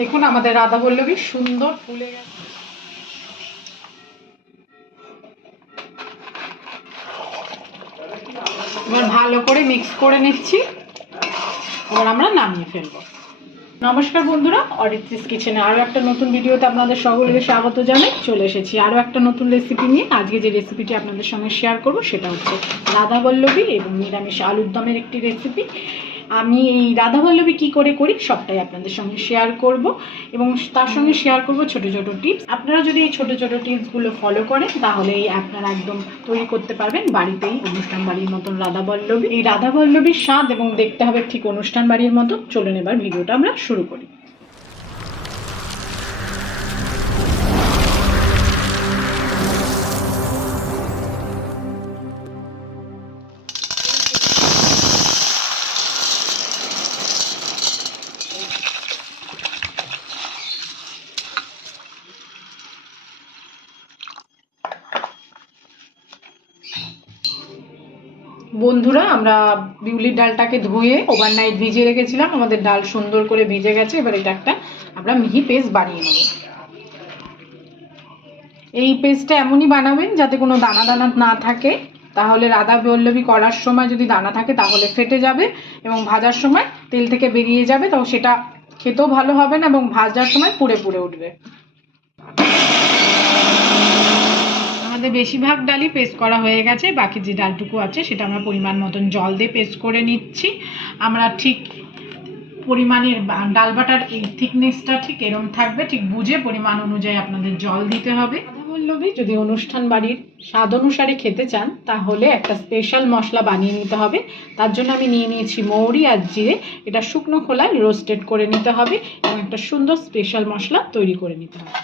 দেখুন আমাদের রাধা বল্লভী সুন্দর ফুলে গেছে। এবার ভালো করে মিক্স করে নিচ্ছি। এবার আমরা নামিয়ে ফেলব। নমস্কার বন্ধুরা, অরিত্রিস কিচেনে আরও একটা নতুন ভিডিওতে আপনাদের সকলকে স্বাগত জানাই। চলে এসেছি আরও একটা নতুন রেসিপি নিয়ে। আজকে যে রেসিপিটি আপনাদের সঙ্গে শেয়ার করব সেটা হচ্ছে রাধা বল্লভী এবং নিরামিষ আলুর দমের একটি রেসিপি আমি এই রাধা বল্লভী কী করে করি সবটাই আপনাদের সঙ্গে শেয়ার করব এবং তার সঙ্গে শেয়ার করব ছোট ছোট টিপস আপনারা যদি এই ছোট ছোট টিপসগুলো ফলো করেন, তাহলে এই আপনারা একদম তৈরি করতে পারবেন। বাড়িতেই অনুষ্ঠান বাড়ির মতন রাধা বল্লভী এই রাধা বল্লভীর স্বাদ এবং দেখতে হবে ঠিক অনুষ্ঠান বাড়ির মতো। চলুন এবার ভিডিওটা আমরা শুরু করি। বন্ধুরা, আমরা বিউলির ডালটাকে ধুয়ে ওভারনাইট ভিজিয়ে রেখেছিলাম। আমাদের ডাল সুন্দর করে ভিজে গেছে। এবার এটা একটা আমরা মিহি পেস্ট বানিয়ে নেব। এই পেস্টটা এমনই বানাবেন যাতে কোনো দানা দানা না থাকে। তাহলে রাধা বল্লভী করার সময় যদি দানা থাকে, তাহলে ফেটে যাবে এবং ভাজার সময় তেল থেকে বেরিয়ে যাবে। তো সেটা খেতেও ভালো হবে না এবং ভাজার সময় পুড়ে পুড়ে উঠবে। আমাদের বেশিরভাগ ডালই পেস্ট করা হয়ে গেছে, বাকি যে ডালটুকু আছে সেটা আমরা পরিমাণ মতন জল দিয়ে পেস্ট করে নিচ্ছি। আমরা ঠিক পরিমাণের ডাল বাটার এই থিকনেসটা ঠিক এরম থাকবে, ঠিক বুঝে পরিমাণ অনুযায়ী আপনাদের জল দিতে হবে। বল্লভী যদি অনুষ্ঠান বাড়ির স্বাদ অনুসারে খেতে চান, তাহলে একটা স্পেশাল মশলা বানিয়ে নিতে হবে। তার জন্য আমি নিয়ে নিয়েছি মৌরি আর জিরে। এটা শুকনো খোলায় রোস্টেড করে নিতে হবে এবং একটা সুন্দর স্পেশাল মশলা তৈরি করে নিতে হবে।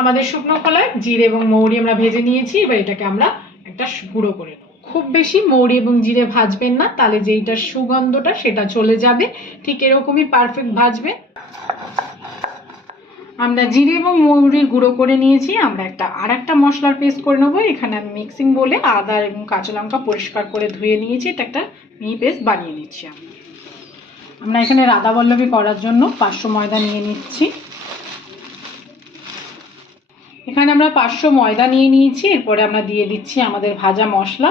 আমাদের শুকনো কলায় জিরে এবং মৌরি আমরা ভেজে নিয়েছি, এবার এটাকে আমরা একটা গুঁড়ো করে নেব। খুব বেশি মৌরি এবং জিরে ভাজবেন না, তাহলে যেইটা সুগন্ধটা সেটা চলে যাবে, ঠিক এরকমই পারফেক্ট ভাজবেন। আমরা জিরে এবং মৌরির গুঁড়ো করে নিয়েছি, আমরা একটা আর একটা মশলার পেস্ট করে নেব, এখানে আমি মিক্সিং বলে আদা এবং কাঁচা লঙ্কা পরিষ্কার করে ধুয়ে নিয়েছি, এটা একটা মিহি পেস্ট বানিয়ে নিচ্ছি আমি। আমরা এখানে রাধা বল্লভী করার জন্য পাঁচশো ময়দা নিয়ে নিচ্ছি। এখানে আমরা পাঁচশো ময়দা নিয়ে নিয়েছি, এরপরে আমরা দিয়ে দিচ্ছি আমাদের ভাজা মশলা,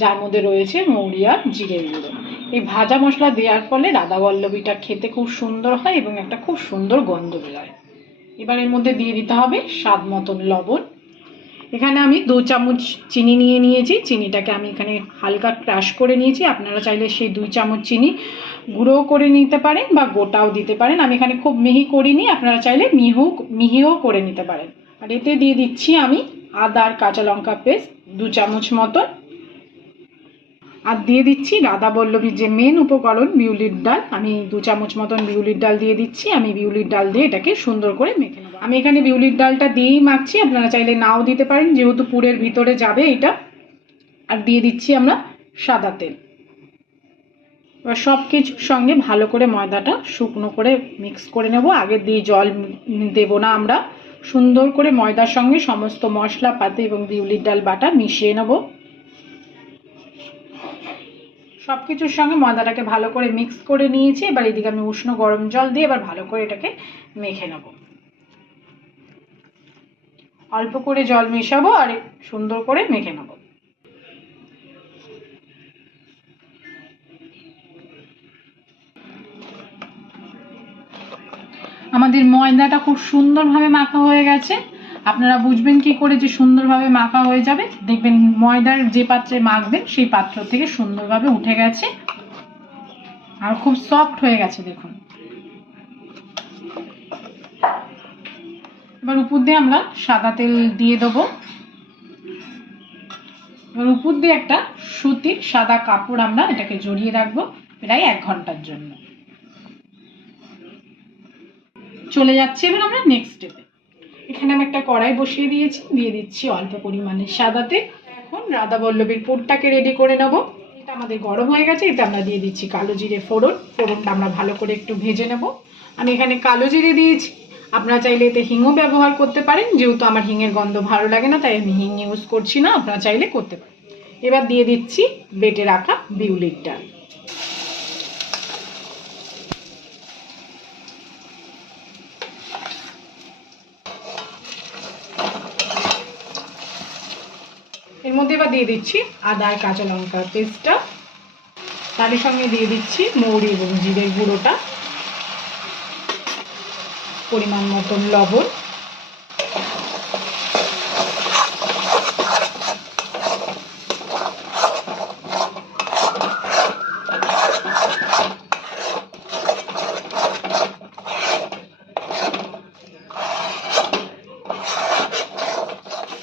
যার মধ্যে রয়েছে মৌরি আর জিরে গুঁড়ো। এই ভাজা মশলা দেওয়ার ফলে রাধা বল্লভীটা খেতে খুব সুন্দর হয় এবং একটা খুব সুন্দর গন্ধ বেরোয়। এবার এর মধ্যে দিয়ে দিতে হবে স্বাদ মতন লবণ। এখানে আমি দু চামচ চিনি নিয়ে নিয়েছি, চিনিটাকে আমি এখানে হালকা ক্রাশ করে নিয়েছি। আপনারা চাইলে সেই দুই চামচ চিনি গুঁড়ো করে নিতে পারেন বা গোটাও দিতে পারেন। আমি এখানে খুব মিহি করিনি, আপনারা চাইলে মিহু মিহিও করে নিতে পারেন। আর এতে দিয়ে দিচ্ছি আমি আদা আর কাঁচা লঙ্কা পেস্ট, দু চামচ মতন। আর দিয়ে দিচ্ছি রাধা বল্লভীর যে মেন উপকরণ বিউলির ডাল, আমি দু চামচ মতন বিউলির ডাল দিয়ে দিচ্ছি, আমি বিউলির ডাল দিয়ে এটাকে সুন্দর করে মেখে নেব। আমি এখানে বিউলির ডালটা দিয়েই মাখছি, আপনারা চাইলে নাও দিতে পারেন, যেহেতু পুরের ভিতরে যাবে এটা। আর দিয়ে দিচ্ছি আমরা সাদা তেল। এবার সব কিছুর সঙ্গে ভালো করে ময়দাটা শুকনো করে মিক্স করে নেব। আগে দিয়ে জল দেব না আমরা। সুন্দর করে ময়দার সঙ্গে সমস্ত মশলা পাতে এবং বিউলির ডাল বাটা মিশিয়ে নেব। সব কিছুর সঙ্গে ময়দাটাকে ভালো করে মিক্স করে নিয়েছি। এবার এদিকে আমি উষ্ণ গরম জল দিয়ে এবার ভালো করে এটাকে মেখে নেব। অল্প করে জল মেশাবো আর সুন্দর করে মেখে নেব। আমাদের ময়দাটা খুব সুন্দরভাবে মাখা হয়ে গেছে। আপনারা বুঝবেন কি করে যে সুন্দরভাবে মাখা হয়ে যাবে। দেখবেন ময়দার যে পাত্রে মাখবেন, সেই পাত্র থেকে সুন্দরভাবে উঠে গেছে। আর খুব সফট হয়ে গেছে, দেখুন। এবার উপর দিয়ে আমরা সাদা তেল দিয়ে দেবো। এবার উপর দিয়ে একটা সুতির সাদা কাপড় আমরা এটাকে জড়িয়ে রাখব প্রায় এক ঘণ্টার জন্য। চলে যাচ্ছি এবার আমরা নেক্সট স্টেপে এখানে আমি একটা কড়াই বসিয়ে দিয়েছি, দিয়ে দিচ্ছি অল্প পরিমাণে সাদাতে। এখন রাধা বল্লভীর পুরটাকে রেডি করে নেব। এটা আমাদের গরম হয়ে গেছে এটা আমরা দিয়ে দিচ্ছি কালো জিরে ফোড়ন। ফোড়নটা আমরা ভালো করে একটু ভেজে নেব। আমি এখানে কালো জিরে দিয়েছি। আপনারা চাইলে এতে হিংও ব্যবহার করতে পারেন, যেহেতু আমার হিঙের গন্ধ ভালো লাগে না, তাই আমি হিং ইউজ করছি না, আপনারা চাইলে করতে পারেন। এবার দিয়ে দিচ্ছি বেটে রাখা বিউলির ডাল। এবার দিয়ে দিচ্ছি আদা আর কাঁচা লঙ্কার পেস্টটা তারই সঙ্গে দিয়ে দিচ্ছি মৌরি এবং জিরের গুঁড়োটা। পরিমাণ মতন লবণ।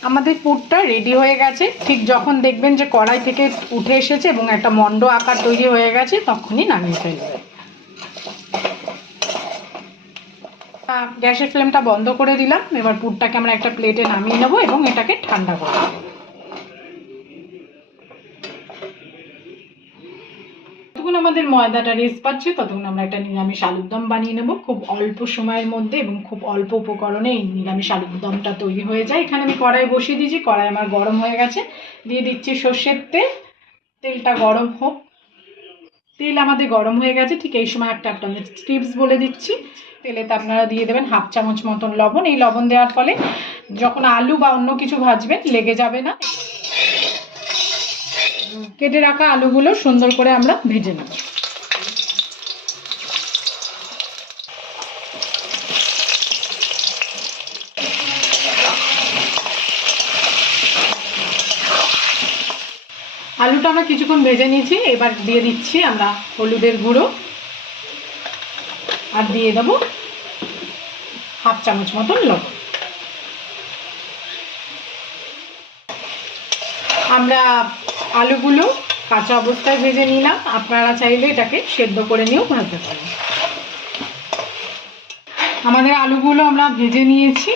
আমাদের পুরটা রেডি হয়ে গেছে। ঠিক যখন দেখবেন যে কড়াই থেকে উঠে এসেছে এবং একটা মন্ড আকার তৈরি হয়ে গেছে, তখনই নামিয়ে ফেলবে গ্যাসের ফ্লেমটা বন্ধ করে দিলাম। এবার পুরটাকে আমরা একটা প্লেটে নামিয়ে নেব এবং এটাকে ঠান্ডা করে নেব যতক্ষণ আমাদের ময়দাটা রেস পাচ্ছে ততক্ষণ আমরা একটা নিরামিষ আলুর দম বানিয়ে নেব। খুব অল্প সময়ের মধ্যে এবং খুব অল্প উপকরণে এই নিরামিষ আলুর দমটা তৈরি হয়ে যায়। এখানে আমি কড়াই বসিয়ে দিয়েছি। কড়াই আমার গরম হয়ে গেছে। দিয়ে দিচ্ছি সর্ষের তেল। তেলটা গরম হোক। তেল আমাদের গরম হয়ে গেছে। ঠিক এই সময় একটা আপনাদের টিপস বলে দিচ্ছি। তেলেতে আপনারা দিয়ে দেবেন হাফ চামচ মতন লবণ। এই লবণ দেওয়ার ফলে যখন আলু বা অন্য কিছু ভাজবেন, লেগে যাবে না। কেটে রাখা আলুগুলো সুন্দর করে আমরা ভেজে নেব। আলুটা আমরা কিছুক্ষণ ভেজে নিয়েছি, এবার দিয়ে দিচ্ছি আমরা হলুদের গুঁড়ো। আর দিয়ে দেবো হাফ চামচ মতন লবণ। আমরা আলুগুলো কাঁচা অবস্থায় ভেজে নিলাম। আপনারা চাইলে এটাকে সেদ্ধ করে নিয়েও ভাজতে পারেন। আমাদের আলুগুলো আমরা ভেজে নিয়েছি।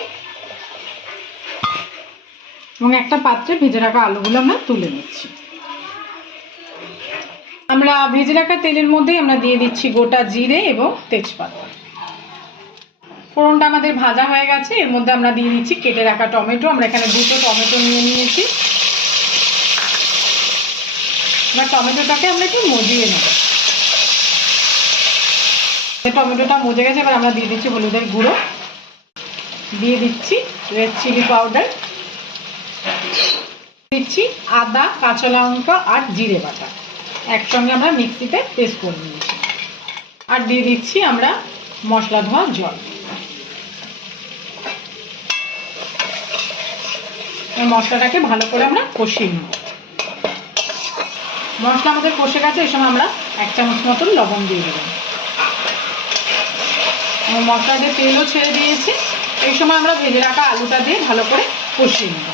এবং একটা পাত্রে ভেজে রাখা আলুগুলো আমরা তুলে নিচ্ছি। আমরা ভেজে রাখা তেলের মধ্যেই আমরা দিয়ে দিচ্ছি গোটা জিরে এবং তেজপাতা। ফোড়নটা আমাদের ভাজা হয়ে গেছে। এর মধ্যে আমরা দিয়ে দিচ্ছি কেটে রাখা টমেটো। আমরা এখানে দুটো টমেটো নিয়ে নিয়েছি। এবার টমেটোটাকে আমরা একটু মজিয়ে নেব। টমেটোটা মজে গেছে, এবার আমরা দিয়ে দিচ্ছি হলুদের গুঁড়ো। দিয়ে দিচ্ছি রেড চিলি পাউডার দিচ্ছি আদা, কাঁচা লঙ্কা আর জিরে বাটা। একসঙ্গে আমরা মিক্সিতে পেস্ট করে নিয়েছি। আর দিয়ে দিচ্ছি আমরা মশলা ধোয়া জল। মশলাটাকে ভালো করে আমরা কষিয়ে নেব। মশলা আমাদের কষে গেছে এই সময় আমরা এক চামচ মতন লবণ দিয়ে দেবো। এবং মশলাতে তেলও ছেড়ে দিয়েছি। এই সময় আমরা ভেজে রাখা আলুটা দিয়ে ভালো করে কষিয়ে নেব।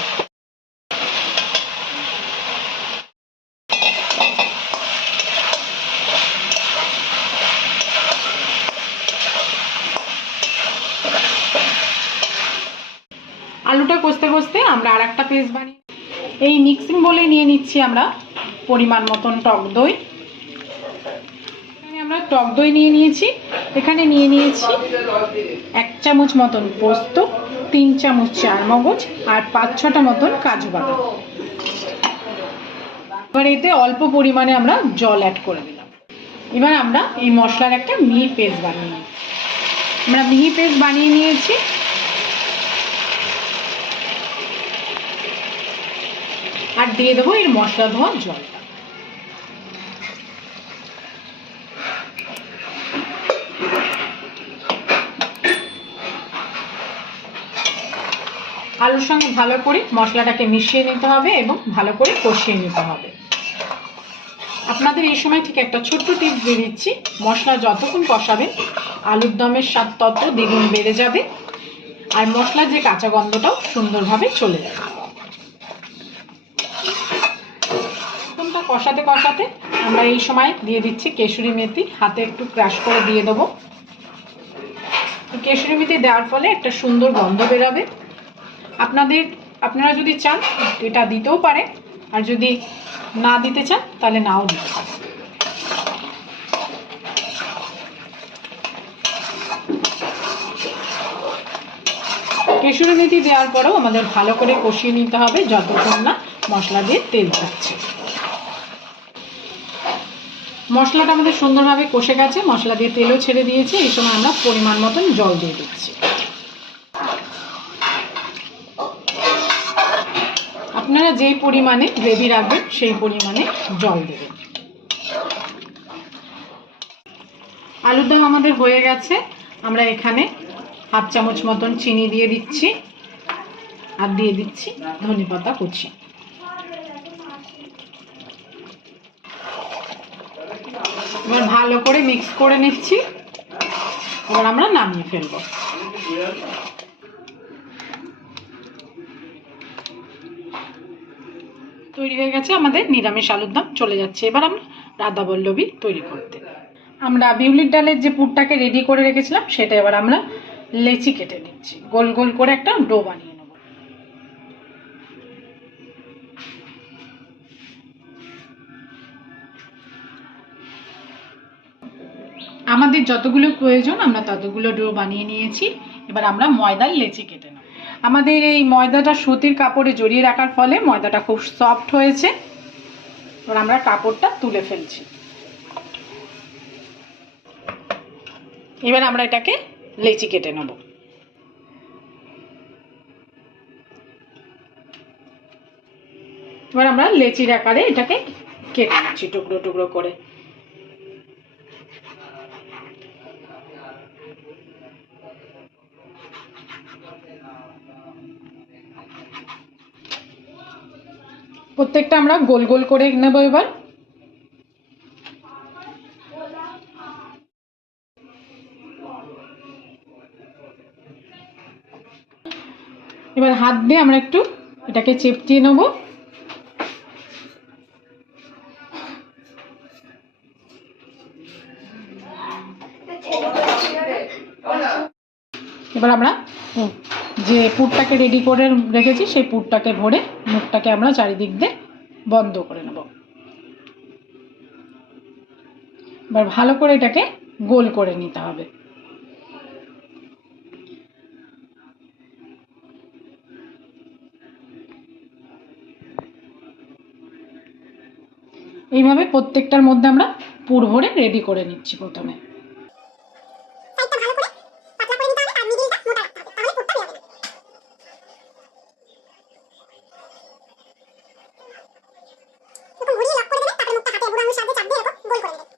আলুটা কষতে কষতে আমরা আর একটা পেস্ট বানিয়ে এই মিক্সিং বলে নিয়ে নিচ্ছি আমরা পরিমাণ মতন টক দই। এখানে আমরা টক দই নিয়ে নিয়েছি। এখানে নিয়ে নিয়েছি এক চামচ মতন পোস্ত, তিন চামচ চার মগজ আর পাঁচ ছটা মতন কাজু বাদাম। এবার এতে অল্প পরিমাণে আমরা জল অ্যাড করে দিলাম। এবার আমরা এই মশলার একটা মিহি পেস্ট বানিয়ে নিই। আমরা মিহি পেস্ট বানিয়ে নিয়েছি। আর দিয়ে দেবো এর মশলা ধোয়া জলটা আলুর সঙ্গে ভালো করে মশলাটাকে মিশিয়ে নিতে হবে এবং ভালো করে কষিয়ে নিতে হবে। আপনাদের এই সময় ঠিক একটা ছোট্ট টিপস দিয়ে দিচ্ছি। মশলা যতক্ষণ কষাবেন, আলুর দমের স্বাদ তত দ্বিগুণ বেড়ে যাবে আর মশলার যে কাঁচা গন্ধটাও সুন্দরভাবে চলে যাবে। কষাতে কষাতে আমরা এই সময় দিয়ে দিচ্ছি কেশরি মেথি। হাতে একটু ক্রাশ করে দিয়ে দেবো। কেশরি মেথি দেওয়ার ফলে একটা সুন্দর গন্ধ বেরোবে। আপনাদের, আপনারা যদি চান, এটা দিতেও পারে। আর যদি না দিতে চান, তাহলে নাও দিতে পারেন কেশরি মেথি দেওয়ার পরেও আমাদের ভালো করে কষিয়ে নিতে হবে, যতক্ষণ না মশলা দিয়ে তেল ছাড়ছে মশলাটা আমাদের সুন্দরভাবে কষে গেছে, মশলা দিয়ে তেলও ছেড়ে দিয়েছে, এই সময় আমরা পরিমাণ মতন জল দিয়ে দিচ্ছি। আপনারা যেই পরিমাণে গ্রেভি রাখবেন, সেই পরিমাণে জল দেবেন। আলুর দম আমাদের হয়ে গেছে। আমরা এখানে হাফ চামচ মতন চিনি দিয়ে দিচ্ছি আর দিয়ে দিচ্ছি ধনে পাতা কুচি। এবার ভালো করে মিক্স করে নিচ্ছি। এবার আমরা নামিয়ে ফেলব। তৈরি হয়ে গেছে, আমাদের নিরামিষ আলুর দম চলে যাচ্ছে। এবার আমরা রাধা বল্লবী তৈরি করতে। আমরা বিউলির ডালের যে পুরটাকে রেডি করে রেখেছিলাম, সেটা এবার আমরা লেচি কেটে নিচ্ছি। গোল গোল করে একটা ডো বানিয়ে নেব। আমাদের যতগুলো প্রয়োজন, আমরা ততগুলো ডো বানিয়ে নিয়েছি। এবার আমরা ময়দার লেচি কেটে নেব। আমাদের এই ময়দাটা সুতির কাপড়ে জড়িয়ে রাখার ফলে ময়দাটা খুব সফট হয়েছে। এবার আমরা কাপড়টা তুলে ফেলছি। এবার আমরা এটাকে লেচি কেটে নেব। এবার আমরা লেচির আকারে এটাকে কেটে নিচ্ছি টুকরো টুকরো করে। প্রত্যেকটা আমরা গোল গোল করে নেব এবার। এবার হাত দিয়ে আমরা একটু এটাকে চেপটিয়ে নেব। এবার আমরা যে পুরটাকে রেডি করে রেখেছি সেই পুরটাকে ভরে মুখটাকে আমরা চারিদিক দিয়ে বন্ধ করে নেব। এবার ভালো করে এটাকে গোল করে নিতে হবে। এইভাবে প্রত্যেকটার মধ্যে আমরা পুর ভরে রেডি করে নিচ্ছি প্রথমে সাইডটা ভালো করে পাতলা করে নিতে হবে আর মিডিলটা মোটা রাখতে হবে তাহলে পুরটা বেরোবে না এরকম ঘুরিয়ে লক করে দেবে তারপরে মুখটা হাতে বুড়ো আঙুলের সাহায্যে চাপ দিয়ে এরকম গোল করে নেবে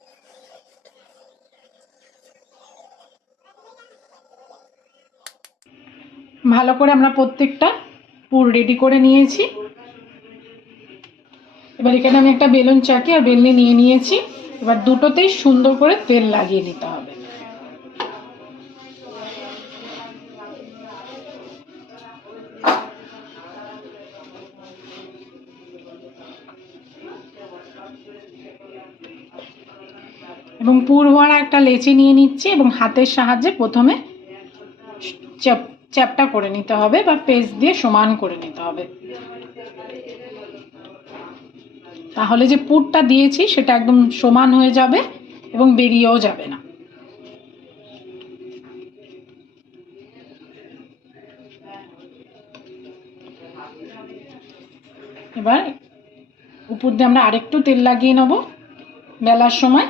ভালো করে আমরা প্রত্যেকটা পুর রেডি করে নিয়েছি। এবার এখানে আমি একটা বেলুন চাকি আর বেলনি নিয়ে নিয়েছি। এবার দুটোতেই সুন্দর করে তেল লাগিয়ে নিতে হবে। এবং পুর ভরা একটা লেচি নিয়ে নিচ্ছি এবং হাতের সাহায্যে প্রথমে চ্যাপ চ্যাপটা করে নিতে হবে বা পেস্ট দিয়ে সমান করে নিতে হবে। তাহলে যে পুরটা দিয়েছি, সেটা একদম সমান হয়ে যাবে এবং বেরিয়েও যাবে না। এবার উপর দিয়ে আমরা আরেকটু তেল লাগিয়ে নেব। বেলার সময়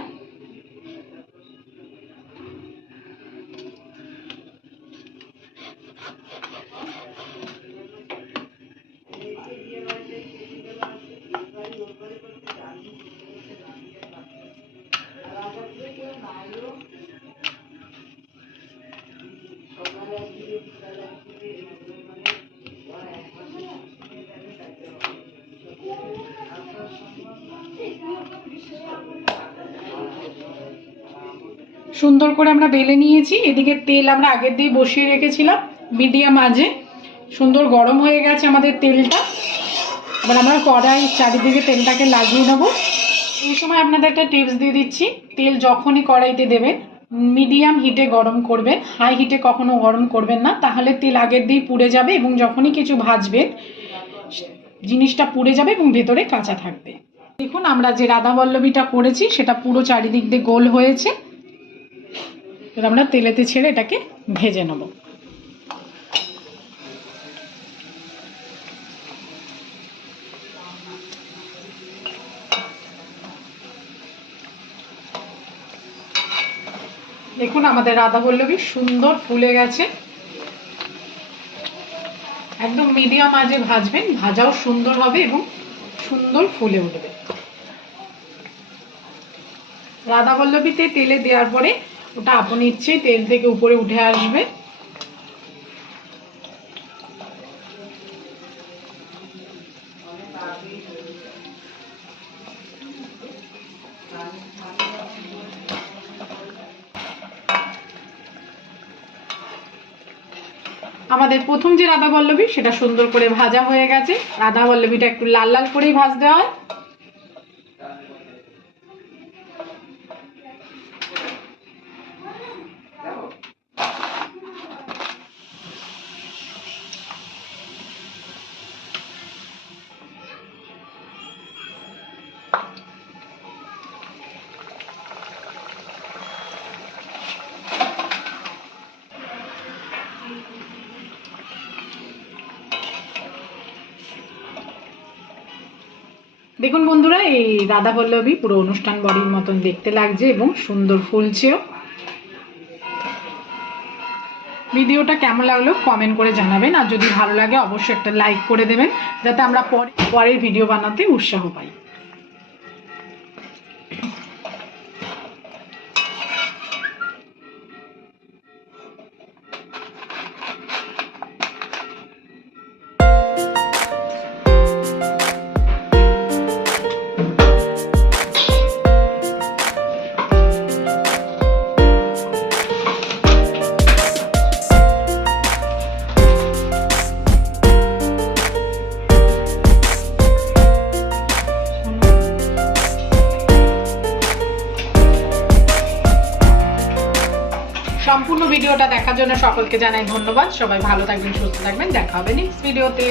সুন্দর করে আমরা বেলে নিয়েছি। এদিকে তেল আমরা আগের দিয়ে বসিয়ে রেখেছিলাম, মিডিয়াম আজে সুন্দর গরম হয়ে গেছে আমাদের তেলটা। এবার আমরা কড়াই চারিদিকে তেলটাকে লাগিয়ে নেব। এই সময় আপনাদের একটা টিপস দিয়ে দিচ্ছি। তেল যখনই কড়াইতে দেবেন, মিডিয়াম হিটে গরম করবেন হাই হিটে কখনো গরম করবেন না। তাহলে তেল আগের দিয়ে পুড়ে যাবে এবং যখনই কিছু ভাজবেন, জিনিসটা পুড়ে যাবে এবং ভেতরে কাঁচা থাকবে। দেখুন আমরা যে রাধা বল্লবীটা করেছি, সেটা পুরো চারিদিক দিয়ে গোল হয়েছে। এবার আমরা তেলেতে ছেড়ে এটাকে ভেজে নেব। দেখুন আমাদের রাধা বল্লবী সুন্দর ফুলে গেছে। একদম মিডিয়াম আজে ভাজবেন, ভাজাও সুন্দর হবে এবং সুন্দর ফুলে উঠবে। রাধা বল্লভীতে তেলে দেওয়ার পরে ওটা আপন ইচ্ছে, তেল থেকে উপরে উঠে আসবে। আমাদের প্রথম যে রাধা বল্লভী, সেটা সুন্দর করে ভাজা হয়ে গেছে। রাধা বল্লভীটা একটু লাল লাল করেই ভাজতে হয়। দেখুন বন্ধুরা, এই রাধা পল্লবী পুরো অনুষ্ঠান বাড়ির মতন দেখতে লাগছে এবং সুন্দর ফুলছেও। ভিডিওটা কেমন লাগল কমেন্ট করে জানাবেন, আর যদি ভালো লাগে অবশ্যই একটা লাইক করে দেবেন, যাতে আমরা পরে, পরের ভিডিও বানাতে উৎসাহ পাই। জন্য সকলকে জানাই ধন্যবাদ। সবাই ভালো থাকবেন সুস্থ থাকবেন। দেখা হবে নেক্সট ভিডিওতে